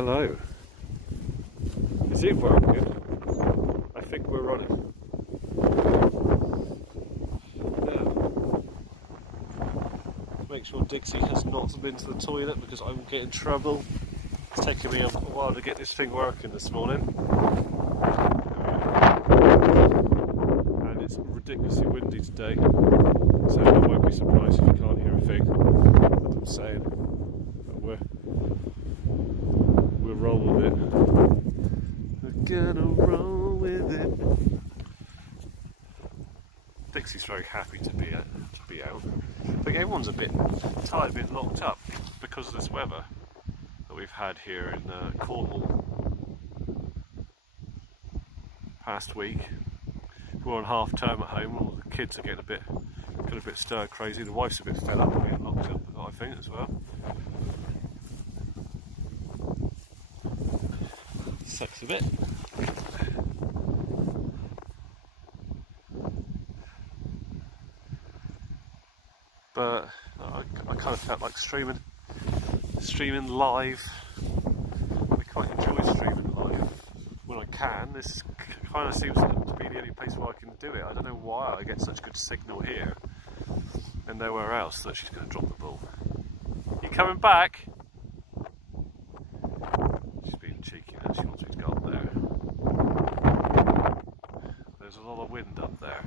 hello. Is it working? I think we're running. Now, make sure Dixie has not been to the toilet because I will get in trouble. It's taken me a while to get this thing working this morning. And it's ridiculously windy today, so I won't be surprised if you can't hear a thing that I'm saying. But we'll roll with it. We're gonna roll with it. Dixie's very happy to be out. I think everyone's a bit tired, a bit locked up because of this weather that we've had here in Cornwall past week. We're on half term at home. All the kids are getting a bit stir crazy. The wife's a bit fed up of being locked up, I think, as well. Sucks a bit. But I kind of felt like streaming live. I quite enjoy streaming live when I can. This kind of seems to be the only place where I can do it. I don't know why I get such good signal here and nowhere else. So she's going to drop the ball. You coming back? She's being cheeky now. She wants me to go up there. There's a lot of wind up there.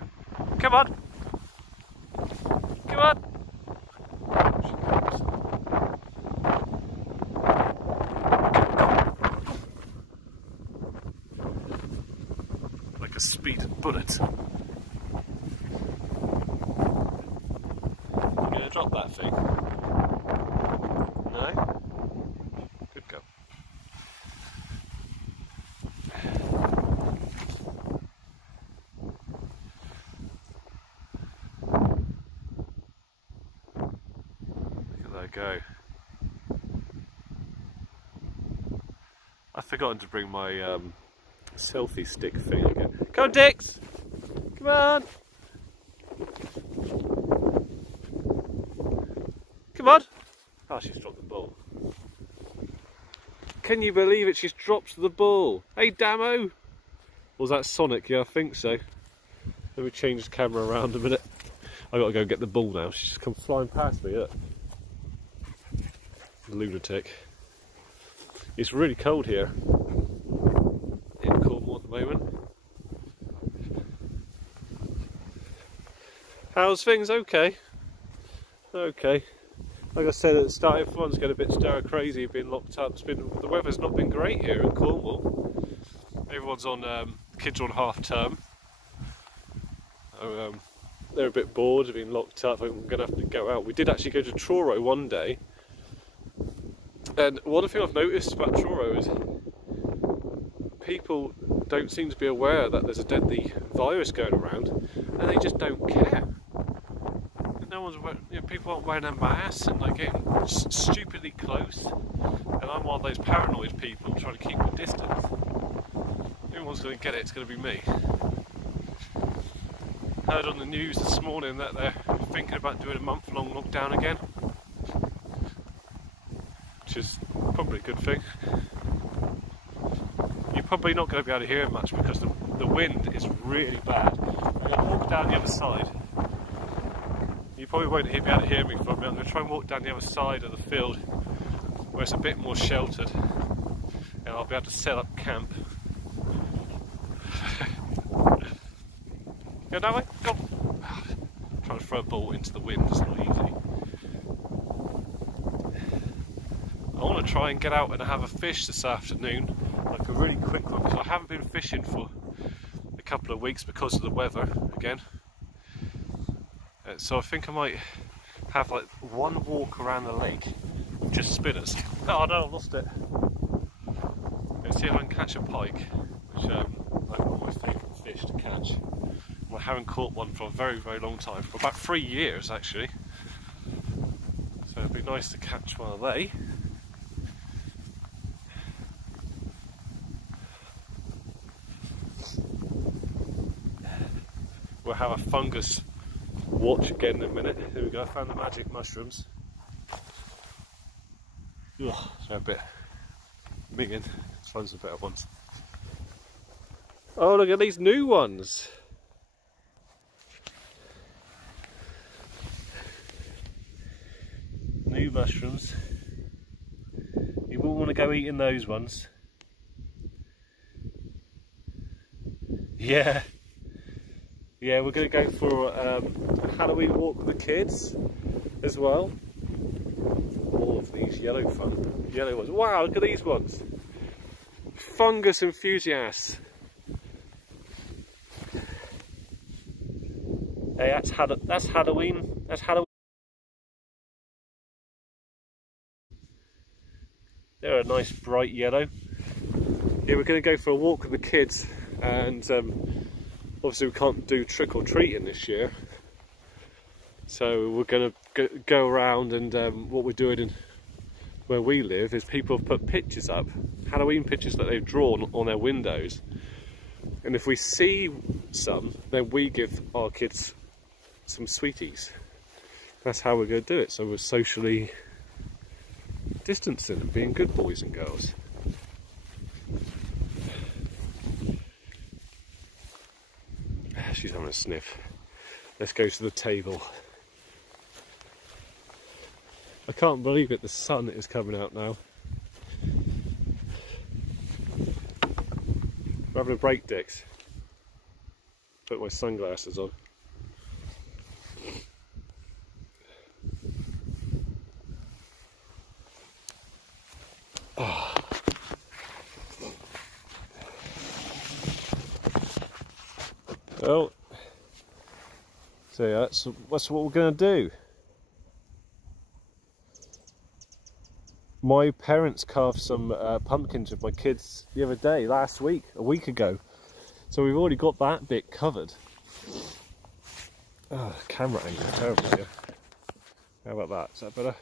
Come on! Come on! She comes. Like a speeded bullet. You gonna drop that thing? No? Good go. Go. I've forgotten to bring my selfie stick thing again. Come on, Dix! Come on! Come on! Oh, she's dropped the ball. Can you believe it? She's dropped the ball. Hey, Damo! Was that Sonic? Yeah, I think so. Let me change the camera around a minute. I've got to go get the ball now. She's just come flying past me, look. Lunatic. It's really cold here in Cornwall at the moment. How's things? Okay. Okay. Like I said at the start, everyone's getting a bit stir crazy, being locked up. The weather's not been great here in Cornwall. Everyone's on, kids are on half term. They're a bit bored of being locked up. I'm going to have to go out. We did actually go to Truro one day. And one thing I've noticed about Truro is people don't seem to be aware that there's a deadly virus going around, and they just don't care. No one's wearing, people aren't wearing their masks and they're getting stupidly close. And I'm one of those paranoid people trying to keep my distance. Everyone's going to get it. It's going to be me. Heard on the news this morning that they're thinking about doing a month-long lockdown again. Which is probably a good thing. You're probably not going to be able to hear it much because the wind is really bad. I'm going to walk down the other side. You probably won't be able to hear me from me. I'm going to try and walk down the other side of the field where it's a bit more sheltered and I'll be able to set up camp. Go that way, go! Trying to throw a ball into the wind is not easy. I want to try and get out and have a fish this afternoon, like a really quick one, because I haven't been fishing for a couple of weeks because of the weather again. So I think I might have like one walk around the lake with just spinners. Oh no, I've lost it. Let's see if I can catch a pike, which like one of my favourite fish to catch. I haven't caught one for a very, very long time, for about 3 years actually. So it'd be nice to catch one of they. We'll have a fungus watch again in a minute. Here we go, I found the magic mushrooms. Ugh, so a bit minging. Let's find some better ones. Oh, look at these new ones. New mushrooms. You wouldn't want to go eating those ones. Yeah. Yeah, we're going to go for a Halloween walk with the kids as well. All of these yellow ones. Wow, look at these ones. Fungus enthusiasts. Hey, that's Halloween. That's Halloween. They're a nice bright yellow. Yeah, we're going to go for a walk with the kids, and obviously we can't do trick or treating this year, so we're going to go around, and what we're doing where we live is people have put pictures up, Halloween pictures that they've drawn on their windows, and if we see some, then we give our kids some sweeties. That's how we're going to do it. So we're socially distancing and being good boys and girls. She's having a sniff. Let's go to the table. I can't believe it, the sun is coming out now. We're having a break, Dix. Put my sunglasses on. Oh. Well, so yeah, that's what we're going to do. My parents carved some pumpkins with my kids the other day, a week ago. So we've already got that bit covered. Oh, the camera angle is terrible here. How about that? Is that better?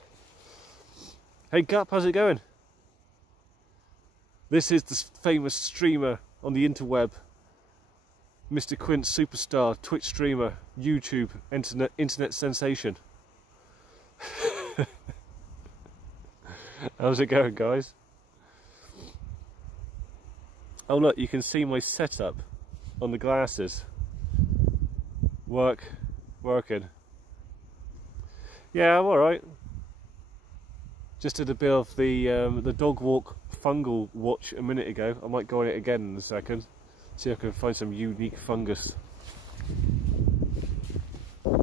Hey Gup, how's it going? This is the famous streamer on the interweb, Mr. Quince, superstar, Twitch streamer, YouTube, internet sensation. How's it going, guys? Oh look, you can see my setup on the glasses. Working. Yeah, I'm alright. Just did a bit of the dog walk fungal watch a minute ago. I might go on it again in a second. See if I can find some unique fungus.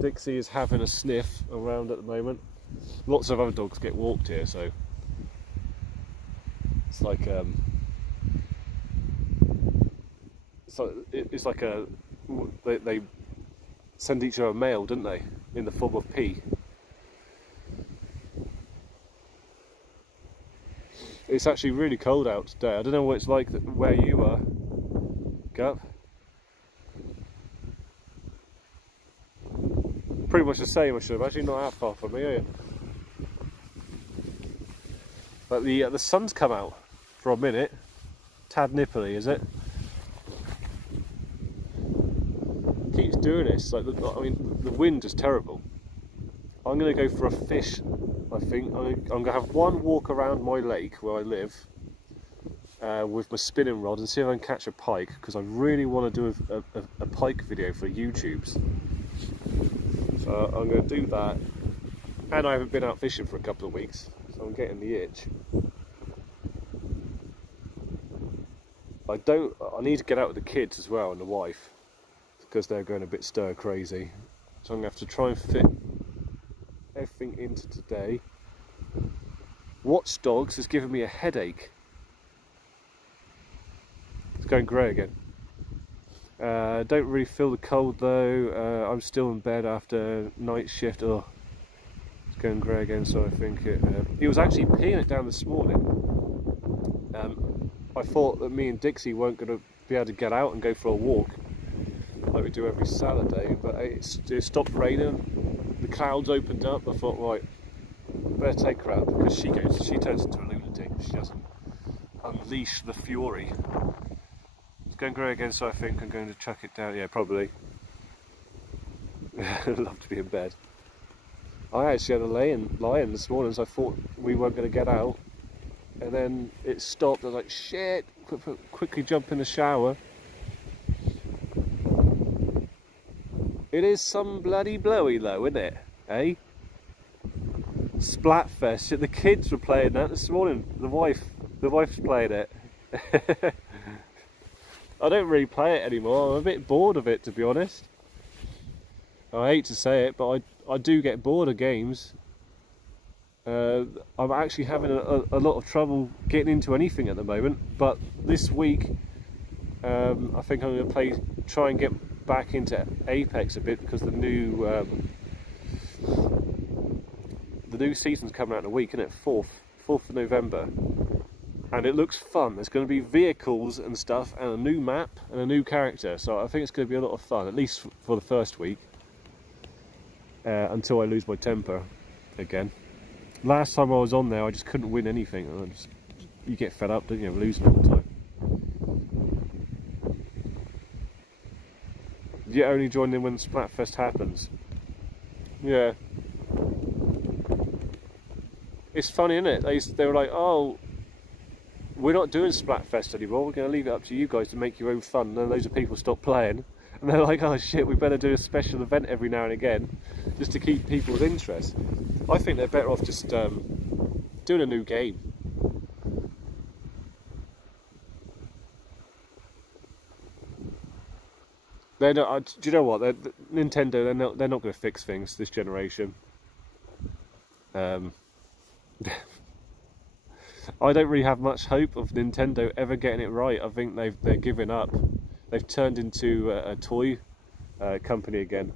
Dixie is having a sniff around at the moment. Lots of other dogs get walked here, so it's like they send each other mail, didn't they, in the form of pee. It's actually really cold out today. I don't know what it's like where you are, Gup. Pretty much the same, I should imagine. Not that far from me, are you? But the sun's come out for a minute. Tad nipply, is it? Keeps doing this. Like, I mean, the wind is terrible. I'm going to go for a fish. I think I'm going to have one walk around my lake where I live with my spinning rod and see if I can catch a pike, because I really want to do a pike video for YouTube's. So I'm going to do that, and I haven't been out fishing for a couple of weeks, so I'm getting the itch. I need to get out with the kids as well and the wife, because they're going a bit stir crazy. So I'm going to have to try and fit everything into today. Watch Dogs has given me a headache. It's going grey again. Don't really feel the cold though. I'm still in bed after night shift. Oh, it's going grey again, so I think it was actually peeing it down this morning. I thought that me and Dixie weren't going to be able to get out and go for a walk like we do every Saturday, but it stopped raining, the clouds opened up. I thought, right, better take her out, because she turns into a lunatic. She doesn't unleash the fury. It's going grey again, so I think I'm going to chuck it down. Yeah, probably. I'd love to be in bed. I actually had a lie-in this morning, so I thought we weren't going to get out. and then it stopped. I was like, shit, quickly jump in the shower. It is some bloody blowy though, isn't it? Eh? Splatfest. The kids were playing that this morning. The wife's playing it. I don't really play it anymore. I'm a bit bored of it, to be honest. I hate to say it, but I do get bored of games. I'm actually having a lot of trouble getting into anything at the moment, but this week I think I'm going to try and get back into Apex a bit, because the new season's coming out in a week, isn't it? 4th of November, and it looks fun. There's going to be vehicles and stuff, and a new map and a new character, so I think it's going to be a lot of fun, at least for the first week, until I lose my temper again. Last time I was on there, I just couldn't win anything. You get fed up, don't you, losing all the time. You only join in when Splatfest happens. Yeah. It's funny, isn't it? They were like, oh, we're not doing Splatfest anymore, we're going to leave it up to you guys to make your own fun. And then loads of people stop playing. And they're like, oh shit, we better do a special event every now and again, just to keep people's interest. I think they're better off just doing a new game. They're not. Do you know what? Nintendo. They're not going to fix things this generation. I don't really have much hope of Nintendo ever getting it right. I think they're giving up. They've turned into a toy company again.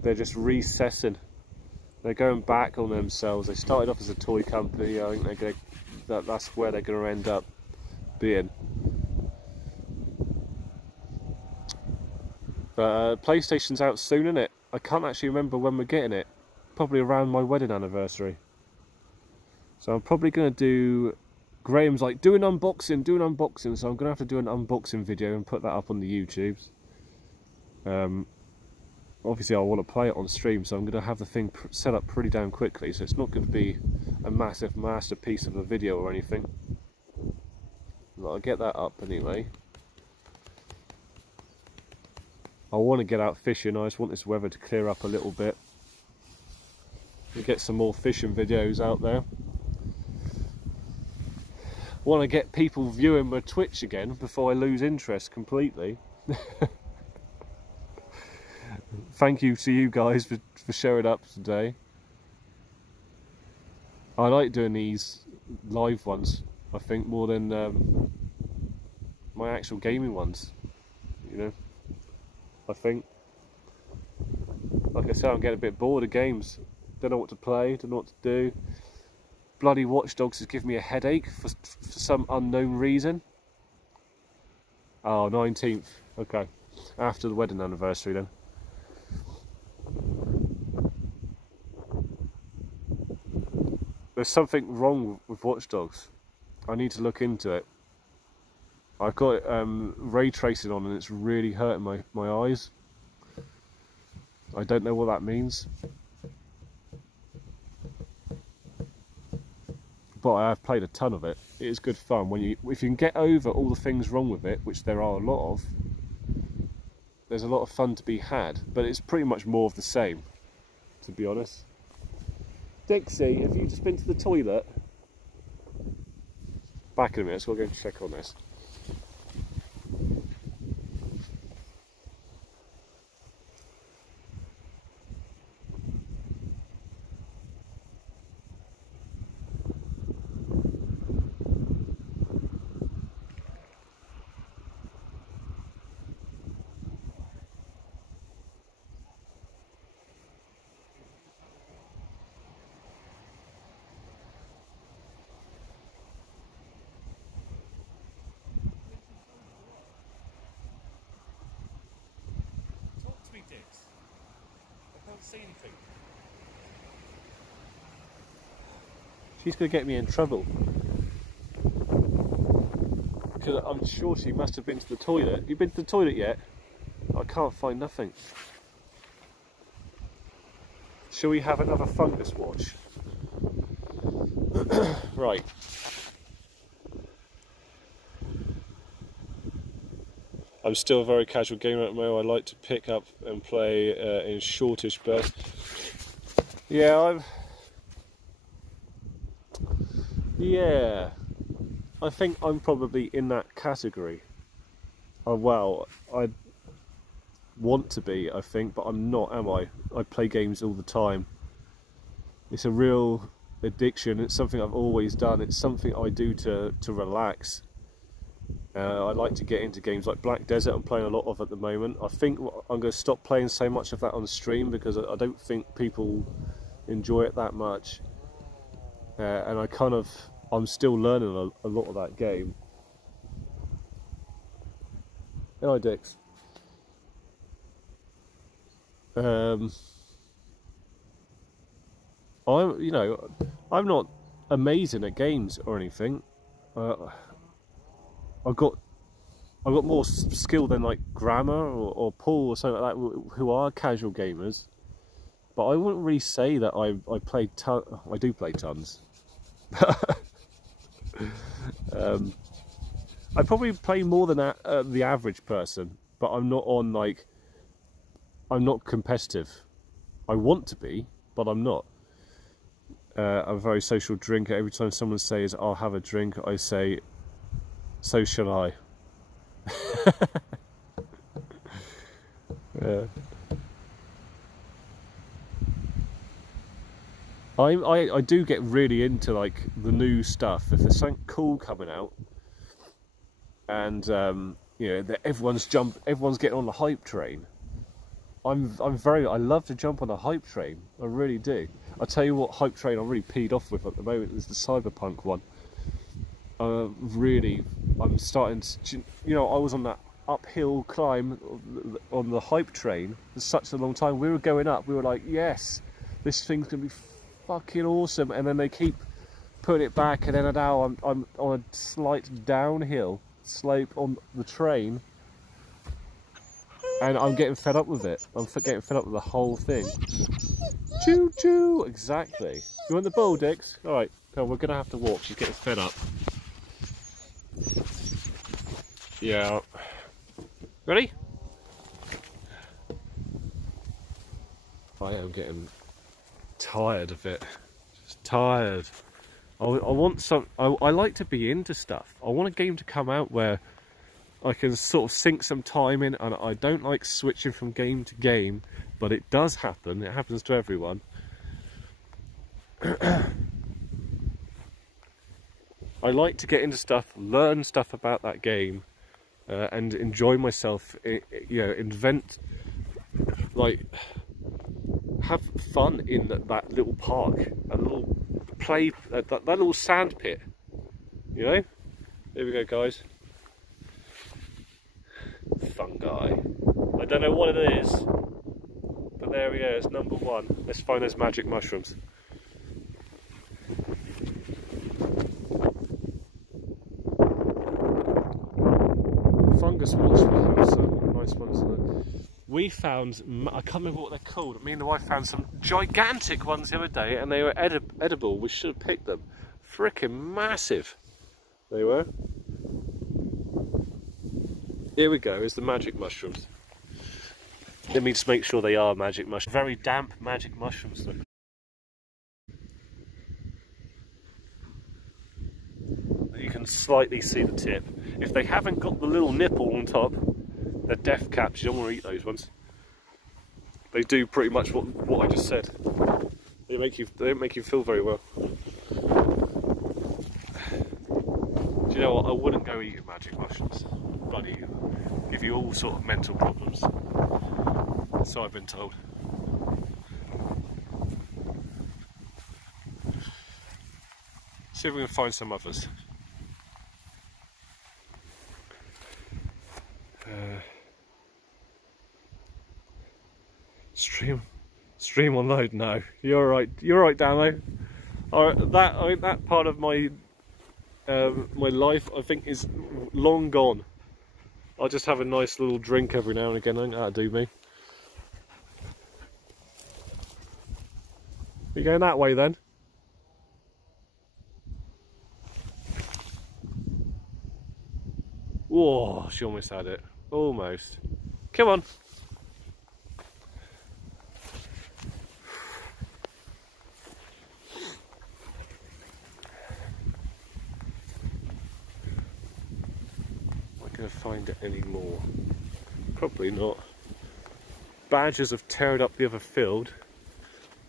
They're just recessing. They're going back on themselves. They started off as a toy company. I think that's where they're going to end up being. PlayStation's out soon, isn't it? I can't actually remember when we're getting it. Probably around my wedding anniversary. So I'm probably going to do... Graham's like, do an unboxing. So I'm going to have to do an unboxing video and put that up on the YouTubes. Obviously I want to play it on stream, so I'm going to have the thing set up pretty damn quickly, so it's not going to be a massive masterpiece of a video or anything. But I'll get that up anyway. I want to get out fishing. I just want this weather to clear up a little bit and get some more fishing videos out there. I want to get people viewing my Twitch again before I lose interest completely. Thank you to you guys for showing up today. I like doing these live ones, I think, more than my actual gaming ones, you know. I think, like I said, I'm getting a bit bored of games. Don't know what to play, don't know what to do. Bloody Watch Dogs has given me a headache for some unknown reason. Oh, 19th, okay, after the wedding anniversary then. There's something wrong with Watch Dogs. I need to look into it. I've got ray tracing on and it's really hurting my eyes. I don't know what that means. But I have played a ton of it. It is good fun. If you can get over all the things wrong with it, which there are a lot of, there's a lot of fun to be had. But it's pretty much more of the same, to be honest. Dixie, have you just been to the toilet? Back in a minute, so I'll go and check on this. I can't see anything. She's going to get me in trouble. Because I'm sure she must have been to the toilet. Have you been to the toilet yet? I can't find nothing. Shall we have another fungus watch? Right. I'm still a very casual gamer at the moment. I like to pick up and play in shortish bursts. Yeah, I think I'm probably in that category. Well, I want to be, I think, but I'm not, am I? I play games all the time. It's a real addiction. It's something I've always done. It's something I do to relax. I like to get into games like Black Desert. I'm playing a lot of at the moment. I think I'm going to stop playing so much of that on stream because I don't think people enjoy it that much. And I'm still learning a lot of that game. Hi, Dix. I'm not amazing at games or anything. I've got more skill than like Grammar or Paul or something like that, who are casual gamers. But I wouldn't really say that I do play tons. I probably play more than the average person, but I'm not competitive. I want to be, but I'm not. I'm a very social drinker. Every time someone says I'll have a drink, I say, so shall I. Yeah. I do get really into like the new stuff. If there's something cool coming out, and that everyone's getting on the hype train. I love to jump on a hype train. I really do. I'll tell you what hype train I'm really peed off with at the moment is the Cyberpunk one. I'm starting to, I was on that uphill climb on the hype train for such a long time. We were going up, we were like, yes, this thing's gonna be fucking awesome, and then they keep putting it back, and then now I'm on a slight downhill slope on the train, and I'm getting fed up with it. I'm getting fed up with the whole thing. Choo choo, exactly. You want the ball, Dix? All right, well, we're gonna have to walk. She's getting fed up. Yeah. Ready? I am getting tired of it. Just tired. I want some. I like to be into stuff. I want a game to come out where I can sort of sink some time in, and I don't like switching from game to game, but it does happen. It happens to everyone. I like to get into stuff, learn stuff about that game, and enjoy myself. Invent, like, have fun in that little park, a little play, that little sand pit. Here we go, guys. Fungi. I don't know what it is, but there we go. It's number one. Let's find those magic mushrooms. Fungus wants to have some nice ones in it. We found, I can't remember what they're called. Me and the wife found some gigantic ones the other day, and they were edible. We should have picked them. Frickin' massive they were. Here we go, here's the magic mushrooms. Let me just make sure they are magic mushrooms. Very damp magic mushrooms though. You can slightly see the tip. If they haven't got the little nipple on top, they're death caps. You don't want to eat those ones. They do pretty much what I just said. They don't make you feel very well. Do you know what? I wouldn't go eating magic mushrooms. Bloody give you all sort of mental problems. So I've been told. See if we can find some others. Stream on load? No, you're right. You're right, Damo. That part of my my life, I think, is long gone. I'll just have a nice little drink every now and again. I think that'll do me. You going that way then? Whoa, she almost had it. Almost. Come on. Am I going to find it anymore? Probably not. Badgers have teared up the other field.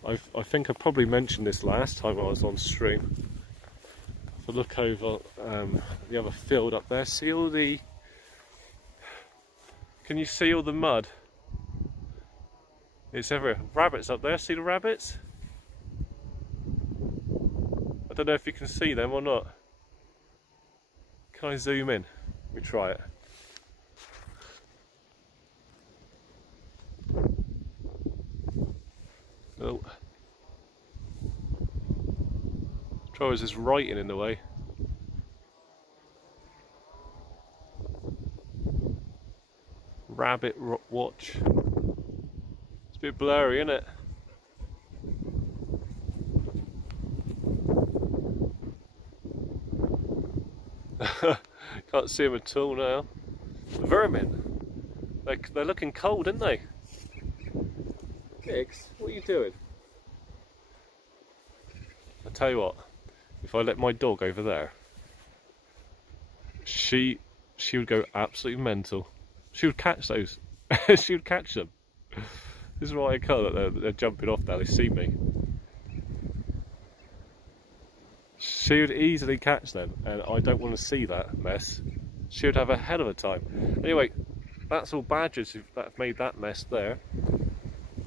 I think I probably mentioned this last time I was on stream. If I look over the other field up there, see all the... Can you see all the mud? It's everywhere. Rabbits up there, see the rabbits? I don't know if you can see them or not. Can I zoom in? Let me try it. Oh. Trouble is, there's writing in the way. Rabbit watch. It's a bit blurry, isn't it? Can't see them at all now. Vermin. They're looking cold, aren't they? Dix, what are you doing? I tell you what, if I let my dog over there, she would go absolutely mental. She would catch those. She would catch them. This is why I call it. They're jumping off now. They see me. She would easily catch them, and I don't want to see that mess. She would have a hell of a time. Anyway, that's all badgers that have made that mess there.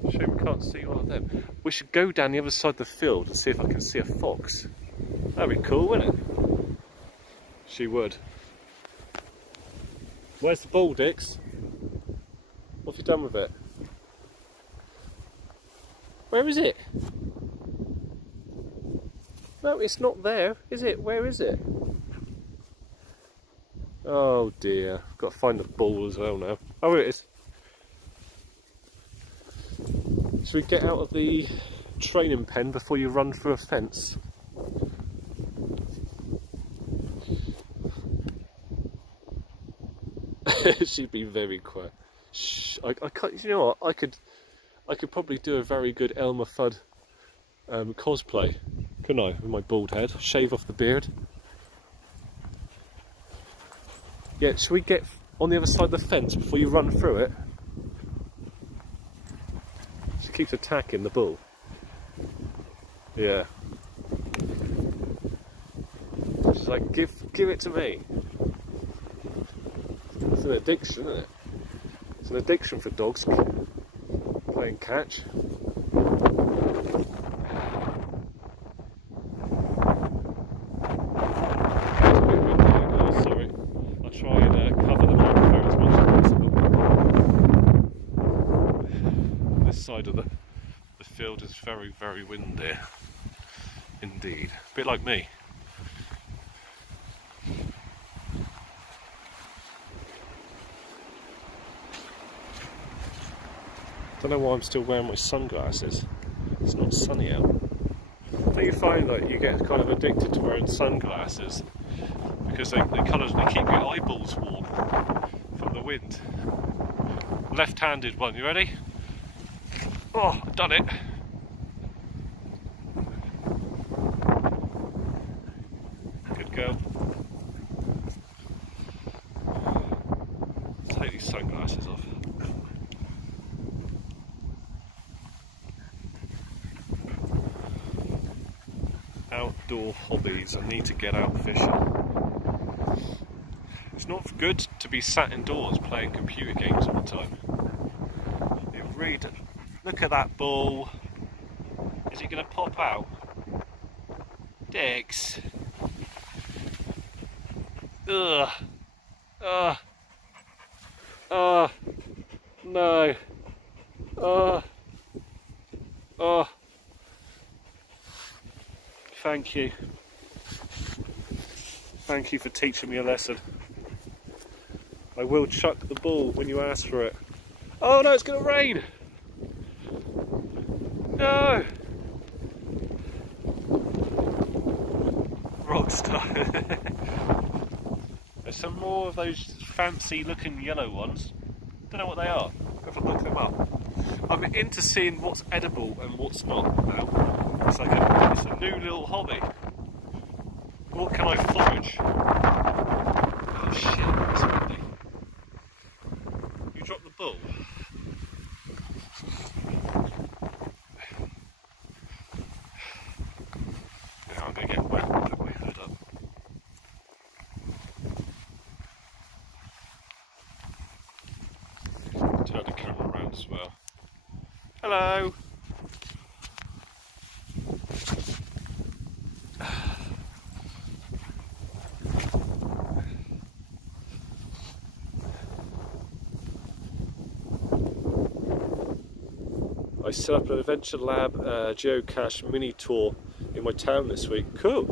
Shame we can't see all of them. We should go down the other side of the field and see if I can see a fox. That'd be cool, wouldn't it? She would. Where's the ball, Dix? What have you done with it? Where is it? No, it's not there, is it? Where is it? Oh dear, I've got to find the ball as well now. Oh, here it is. Should we get out of the training pen before you run through a fence? She'd be very quiet. Shh, I can't, you know what, I could probably do a very good Elmer Fudd cosplay, couldn't I, with my bald head, shave off the beard. Yeah, should we get on the other side of the fence before you run through it? She keeps attacking the bull. Yeah. She's like, give it to me. It's an addiction, isn't it? It's an addiction for dogs, playing catch. Oh, sorry. I'll try and cover the microphone as much as possible. This side of the field is very, very windy. Indeed. A bit like me. Don't know why I'm still wearing my sunglasses. It's not sunny out. I think you find that you get kind of addicted to wearing sunglasses because they keep your eyeballs warm from the wind. Left-handed one, you ready? Oh, I've done it. Good girl. Take these sunglasses off. Outdoor hobbies. I need to get out fishing. It's not good to be sat indoors playing computer games all the time. You read it. Look at that ball. Is it going to pop out? Dix. Ugh. No. Thank you. Thank you for teaching me a lesson. I will chuck the ball when you ask for it. Oh no, it's going to rain! No! Rockstar. There's some more of those fancy looking yellow ones. Don't know what they are. Have to look them up. I'm into seeing what's edible and what's not now. It's like it's a new little hobby. What can I forage? Oh shit, it's windy. You dropped the bull. Yeah, I'm going to get wet and put my hood up. Turn the camera around as well. Hello! I set up an Adventure Lab geocache mini tour in my town this week. Cool!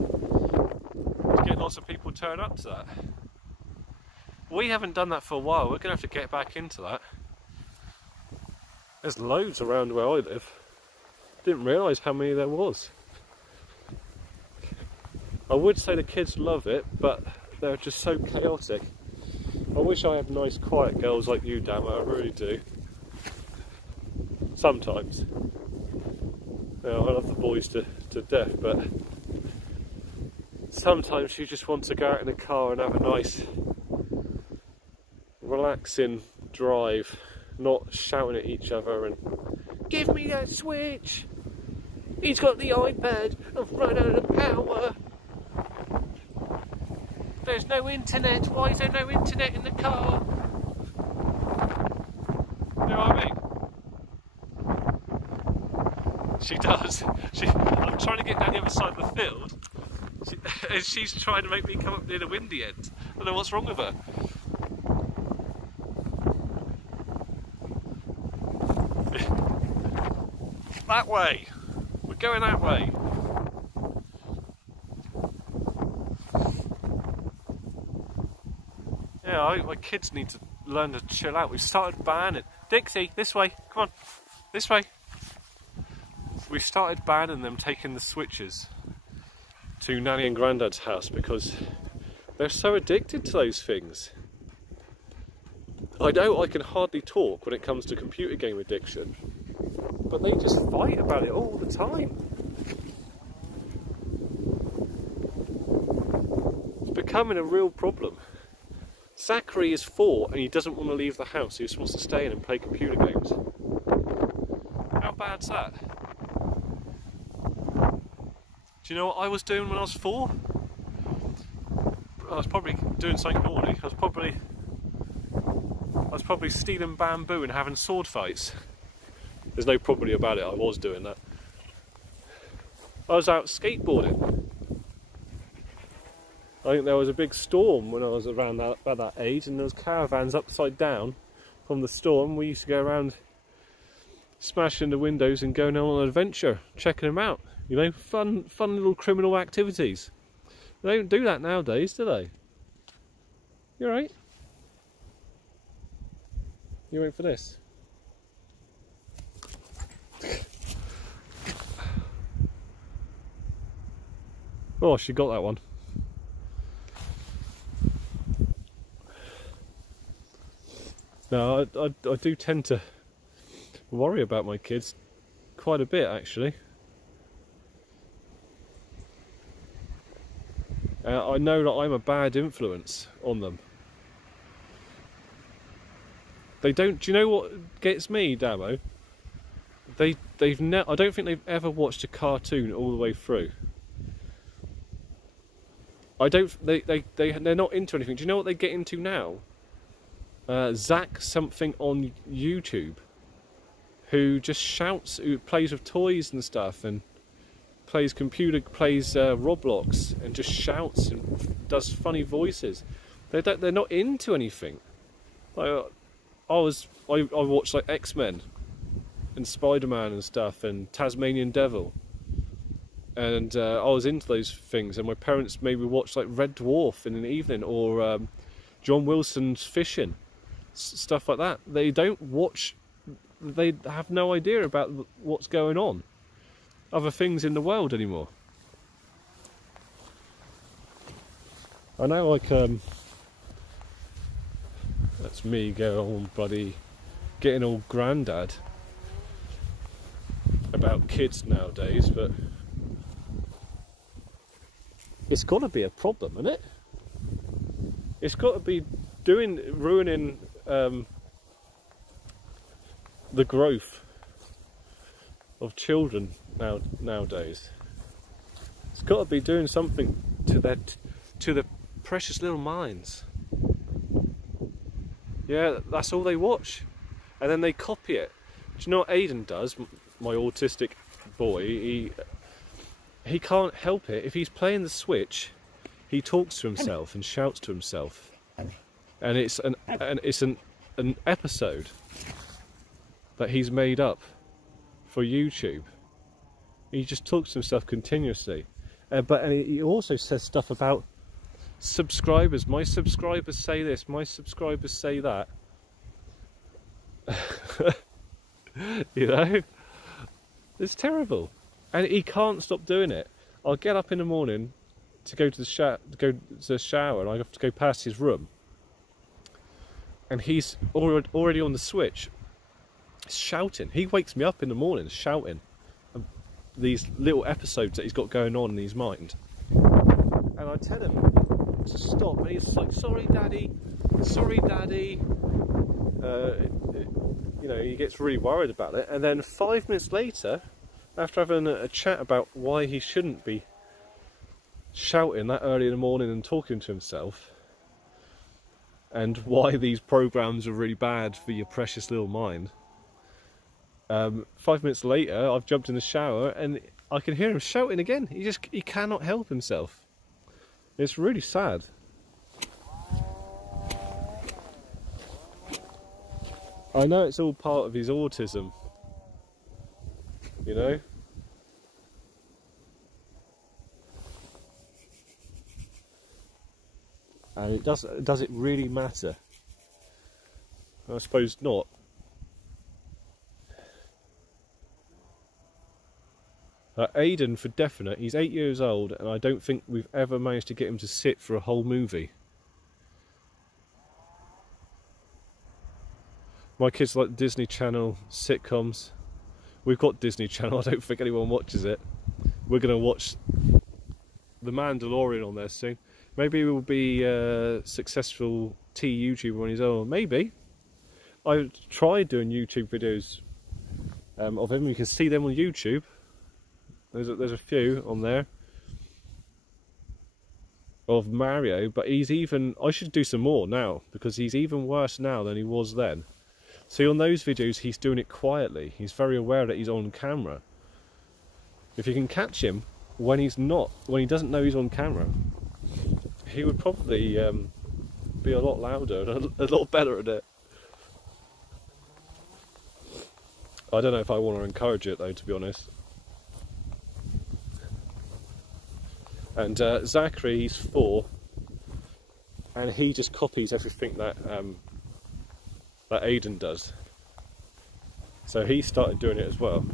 Getting lots of people turn up to that. We haven't done that for a while. We're going to have to get back into that. There's loads around where I live. Didn't realise how many there was. I would say the kids love it, but they're just so chaotic. I wish I had nice quiet girls like you, Damo, I really do. Sometimes. You know, I love the boys to death, but sometimes you just want to go out in the car and have a nice relaxing drive, not shouting at each other and give me that switch, he's got the iPad, I've run out of power, there's no internet, why is there no internet in the car? You know what I mean? She does. I'm trying to get down the other side of the field, and she's trying to make me come up near the windy end. I don't know what's wrong with her. That way. We're going that way. Yeah, my kids need to learn to chill out. We've started banning. Dixie, this way. Come on. This way. We've started banning them taking the switches to Nanny and Grandad's house because they're so addicted to those things. I know I can hardly talk when it comes to computer game addiction, but they just fight about it all the time. It's becoming a real problem. Zachary is 4 and he doesn't want to leave the house. He just wants to stay in and play computer games. How bad's that? Do you know what I was doing when I was 4? I was probably doing something naughty. I was probably stealing bamboo and having sword fights. There's no probably about it, I was doing that. I was out skateboarding. I think there was a big storm when I was around about that age, and there was caravans upside down from the storm. We used to go around smashing the windows and going on an adventure, checking them out. You know, fun little criminal activities. They don't do that nowadays, do they? You alright? You wait for this? Oh, she got that one. No, I do tend to worry about my kids quite a bit, actually. I know that I'm a bad influence on them. They don't. Do you know what gets me, Damo? I don't think they've ever watched a cartoon all the way through. They're not into anything. Do you know what they get into now? Zach something on YouTube, who just shouts, who plays with toys and stuff, and plays Roblox, and just shouts and does funny voices. They're not into anything. Like, I watched like X-Men and Spider-Man and stuff, and Tasmanian Devil, and I was into those things. And my parents made me watch like Red Dwarf in an evening, or John Wilson's Fishing, stuff like that. They don't watch. They have no idea about what's going on, other things in the world anymore. I know, like That's me going on bloody getting all grandad about kids nowadays, but it's got to be a problem, isn't it? It's got to be ruining the growth of children nowadays. It's got to be doing something to their precious little minds. Yeah, that's all they watch, and then they copy it. Do you know what Aiden does? My autistic boy, he can't help it. If he's playing the Switch, he talks to himself and shouts to himself, and it's an episode that he's made up for YouTube. He just talks to himself continuously, but he also says stuff about subscribers. My subscribers say this, my subscribers say that. You know, it's terrible, and he can't stop doing it. I'll get up in the morning to go to the shower, and I have to go past his room, and he's already on the Switch, shouting. He wakes me up in the morning shouting these little episodes that he's got going on in his mind, and I tell him to stop, and he's like, sorry daddy, sorry daddy. You know, he gets really worried about it, and then 5 minutes later, after having a chat about why he shouldn't be shouting that early in the morning and talking to himself, and why these programs are really bad for your precious little mind, 5 minutes later I've jumped in the shower and I can hear him shouting again. He cannot help himself. It's really sad. I know it's all part of his autism, you know? And does it really matter? I suppose not. Aiden, for definite, he's 8 years old, and I don't think we've ever managed to get him to sit for a whole movie. My kids like Disney Channel sitcoms. We've got Disney Channel, I don't think anyone watches it. We're going to watch The Mandalorian on there soon. Maybe we'll be a successful tea YouTuber on his own. Maybe. I tried doing YouTube videos of him. You can see them on YouTube. There's a few on there of Mario, but he's even... I should do some more now, because he's even worse now than he was then. See, on those videos, he's doing it quietly. He's very aware that he's on camera. If you can catch him when he doesn't know he's on camera, he would probably be a lot louder and a lot better at it. I don't know if I want to encourage it though, to be honest. And Zachary, he's 4, and he just copies everything that that Aiden does. So he started doing it as well.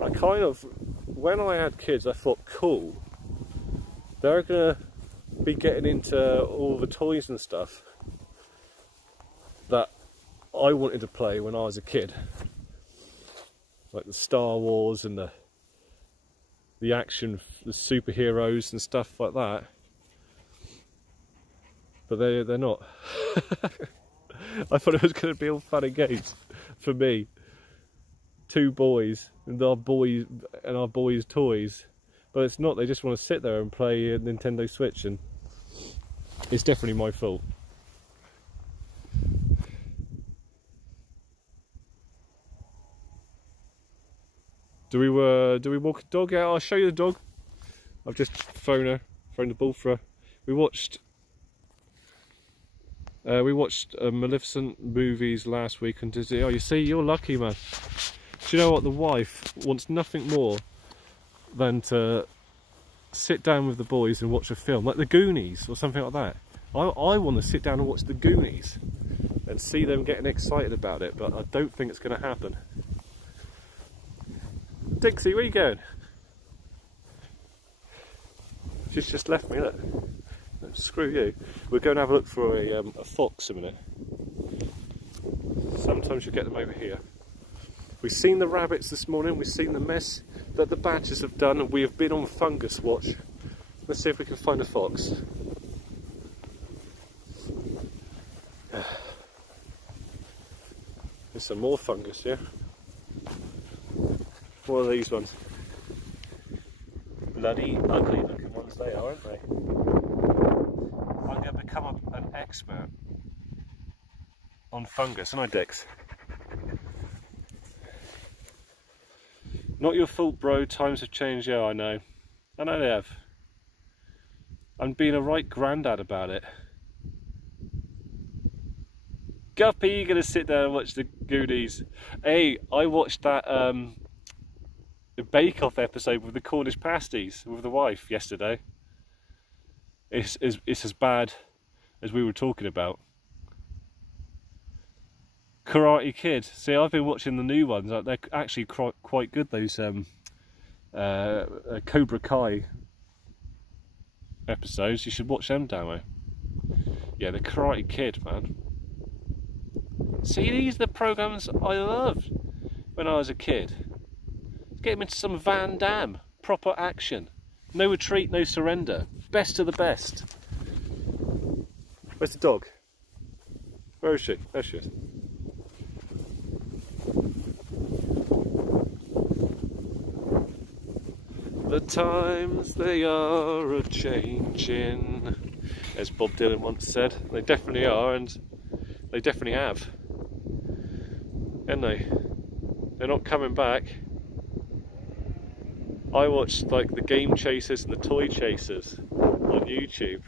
I kind of, when I had kids, I thought, cool, they're gonna be getting into all the toys and stuff that I wanted to play when I was a kid, like the Star Wars and the action, the superheroes and stuff like that. But they're not. I thought it was going to be all fun and games for me. 2 boys and our boys' toys, but it's not. They just want to sit there and play a Nintendo Switch, and it's definitely my fault. Do we walk a dog out? I'll show you the dog. I've just thrown the ball for her. We watched Maleficent movies last week on Disney. Oh, you see, you're lucky, man. Do you know what? The wife wants nothing more than to sit down with the boys and watch a film, like The Goonies or something like that. I want to sit down and watch The Goonies and see them getting excited about it, but I don't think it's going to happen. Dixie, where are you going? She's just left me, look. Screw you. We're going to have a look for a fox a minute. Sometimes you'll get them over here. We've seen the rabbits this morning, we've seen the mess that the badgers have done, and we have been on fungus watch. Let's see if we can find a fox. There's some more fungus here. What are these ones? Bloody ugly looking ones they are, aren't they? I'm going to become an expert on fungus, aren't I, Dix? Not your fault, bro. Times have changed. Yeah, I know. I know they have. I'm being a right grandad about it. Guppy, you gonna sit there and watch the Goonies? Hey, I watched that Bake Off episode with the Cornish pasties with the wife yesterday. It's as bad as we were talking about. Karate Kid. See, I've been watching the new ones. They're actually quite good. Those Cobra Kai episodes. You should watch them, Damo. Yeah, the Karate Kid, man. See, these are the programs I loved when I was a kid. Get him into some Van Damme, proper action. No retreat, no surrender. Best of the best. Where's the dog? Where is she? There she is. The times they are a-changing, as Bob Dylan once said. They definitely are, and they definitely have. Aren't they? They're not coming back. I watched like the Game Chasers and the Toy Chasers on YouTube.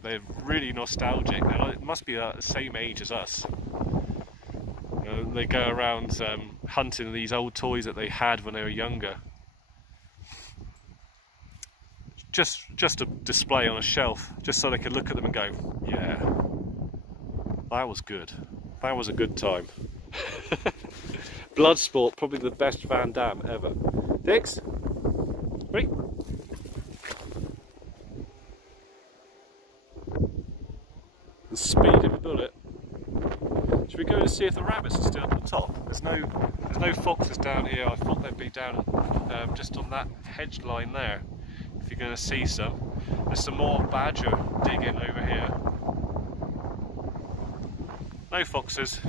They're really nostalgic. It must be the same age as us. They go around hunting these old toys that they had when they were younger. Just a display on a shelf, just so they could look at them and go, yeah, that was good. That was a good time. Bloodsport, probably the best Van Damme ever. Dix? Ready? The speed of a bullet. Should we go and see if the rabbits are still at the top? There's no foxes down here. I thought they'd be down just on that hedge line there. If you're going to see some. There's some more badger digging over here. No foxes.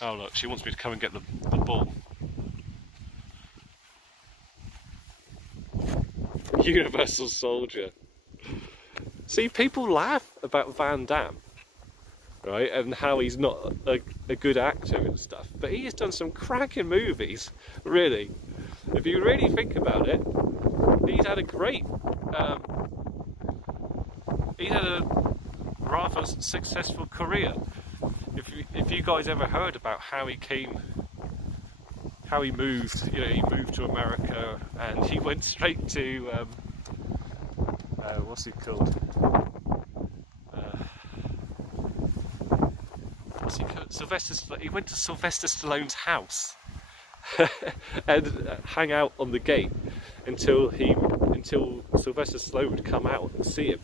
Oh look, she wants me to come and get the ball. Universal Soldier. See, people laugh about Van Damme, right, and how he's not a good actor and stuff, but he has done some cracking movies, really. If you really think about it, he's had a great, he's had a rather successful career. If you guys ever heard about how he moved, he moved to America and he went straight to, what's it called? He went to Sylvester Stallone's house and hang out on the gate until Sylvester Stallone would come out and see him,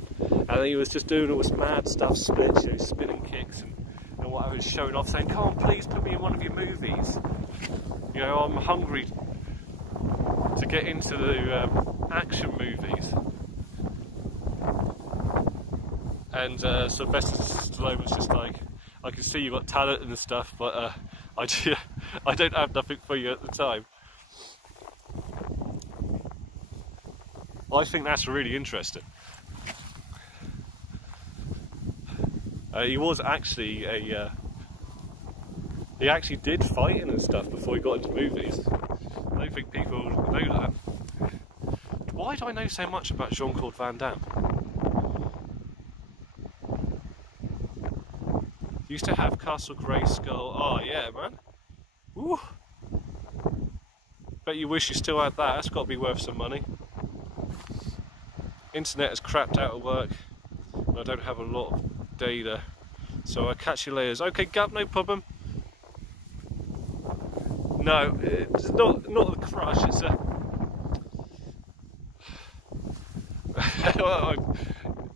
and he was just doing all this mad stuff, splits, spinning kicks and whatever, showing off, saying, "Come on, please put me in one of your movies. I'm hungry to get into the action movies." And Sylvester Stallone was just like, "I can see you've got talent and stuff, but I don't have nothing for you at the time." I think that's really interesting. He was actually he actually did fighting and stuff before he got into movies. I don't think people know that. Why do I know so much about Jean-Claude Van Damme? Used to have Castle Grayskull. Oh yeah, man. Woo. Bet you wish you still had that. That's got to be worth some money. Internet has crapped out of work, and I don't have a lot of data, so I'll catch you later. Okay, Gup, no problem. No, it's not a crush. It's a.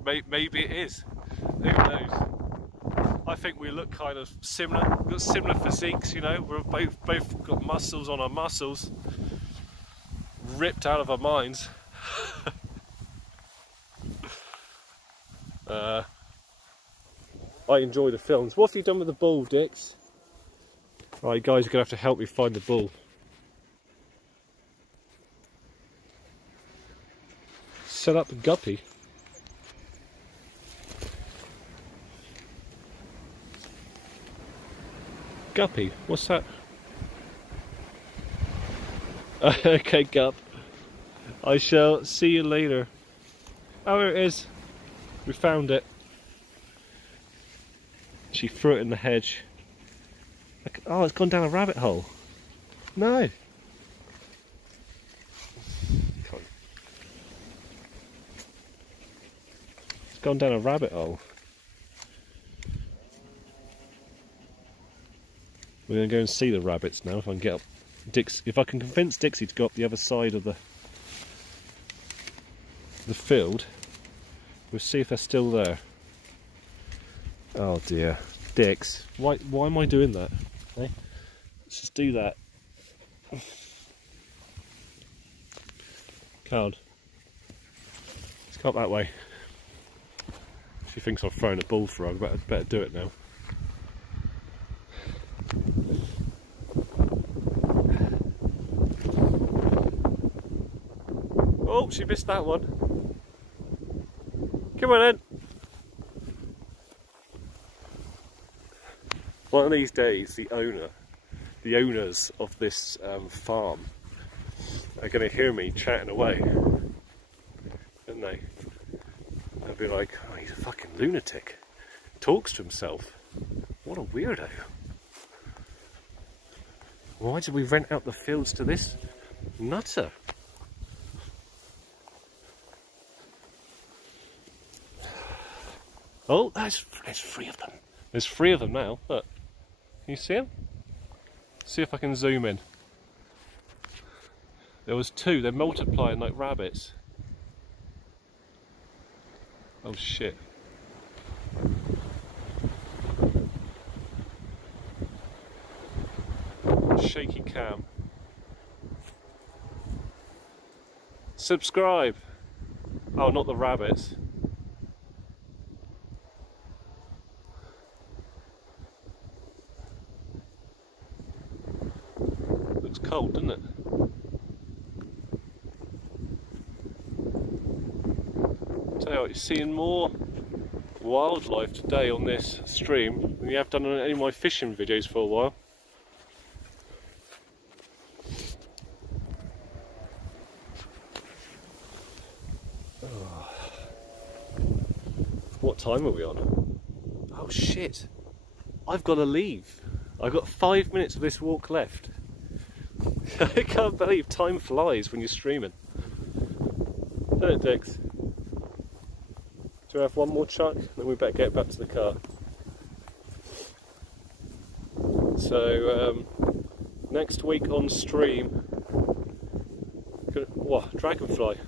Maybe it is. Who knows? I think we look kind of similar. We've got similar physiques, you know. We've both got muscles on our muscles, ripped out of our minds. I enjoy the films. What have you done with the ball, Dix? Right, guys, you're gonna have to help me find the ball. Set up a guppy. Guppy, what's that? Okay, Gup. I shall see you later. Oh, here it is. We found it. She threw it in the hedge. Oh, it's gone down a rabbit hole. No. It's gone down a rabbit hole. We're going to go and see the rabbits now if I can get up. If I can convince Dixie to go up the other side of the field, we'll see if they're still there. Oh dear, Dix, why am I doing that? Okay? Let's just do that. Can't. Let's go up that way. She thinks I'm throwing a ball for her. I better do it now. Oh, she missed that one. Come on in. One of these days, the owners of this farm are going to hear me chatting away, aren't they? They'll be like, oh, he's a fucking lunatic. Talks to himself. What a weirdo. Why did we rent out the fields to this nutter? Oh, there's 3 of them. There's 3 of them now. Look, can you see them? See if I can zoom in. There was 2. They're multiplying like rabbits. Oh shit. Shaky cam. Subscribe. Oh, not the rabbits. Looks cold, doesn't it? Tell you what, you're seeing more wildlife today on this stream than you have done on any of my fishing videos for a while. What time are we on? Oh shit, I've got to leave. I've got 5 minutes of this walk left. I can't believe time flies when you're streaming. Don't it, Dix? Do you have one more chuck? Then we better get back to the car. So, next week on stream... What? Dragonfly.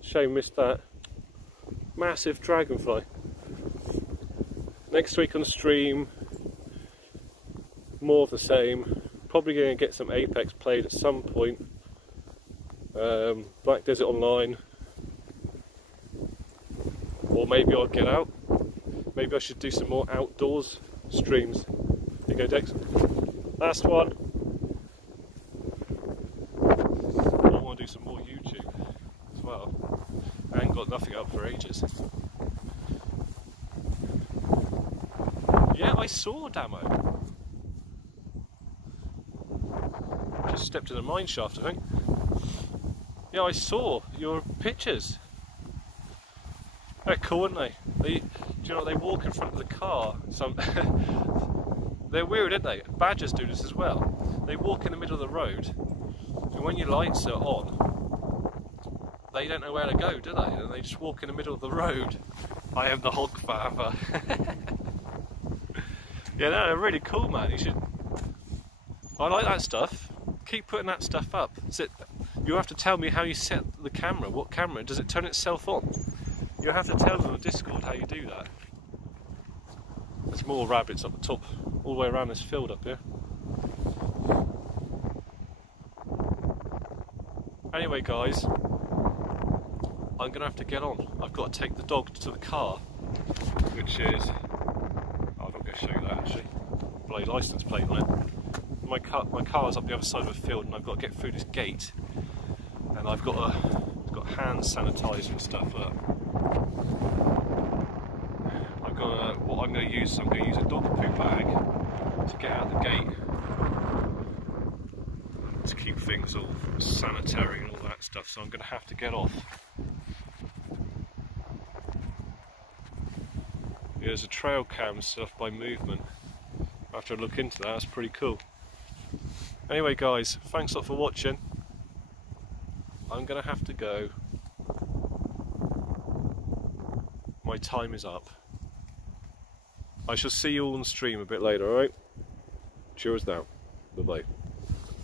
Shame missed that. Massive dragonfly. Next week on stream, more of the same. Probably going to get some Apex played at some point. Black Desert Online. Or maybe I'll get out. Maybe I should do some more outdoors streams. There you go, Dex. Last one. I want to do some more YouTube as well. I ain't got nothing up for ages. Yeah, I saw Damo. Just stepped in a mine shaft, I think. Yeah, I saw your pictures. They're cool, aren't they? Do you know, they walk in front of the car. They're weird, aren't they? Badgers do this as well. They walk in the middle of the road, and when your lights are on, they don't know where to go, do they? And they just walk in the middle of the road. I am the hog father. Yeah, no, they're really cool, man. You should. I like that stuff. Keep putting that stuff up. You have to tell me how you set the camera. What camera? Does it turn itself on? You have to tell them on Discord how you do that. There's more rabbits up the top, all the way around this field up here. Anyway guys, I'm going to have to get on. I've got to take the dog to the car, which is... Oh, I'm not going to show you that actually. Bloody licence plate on it. My car's up the other side of the field and I've got to get through this gate. And I've got hand sanitizer and stuff. What I'm going to use, I'm going to use a dog poo bag to get out the gate to keep things all sanitary and all that stuff. So I'm going to have to get off. Yeah, there's a trail cam stuff by Movement. I have to look into that. That's pretty cool. Anyway, guys, thanks a lot for watching. I'm going to have to go. My time is up. I shall see you all on stream a bit later, alright? Cheers now. Bye-bye.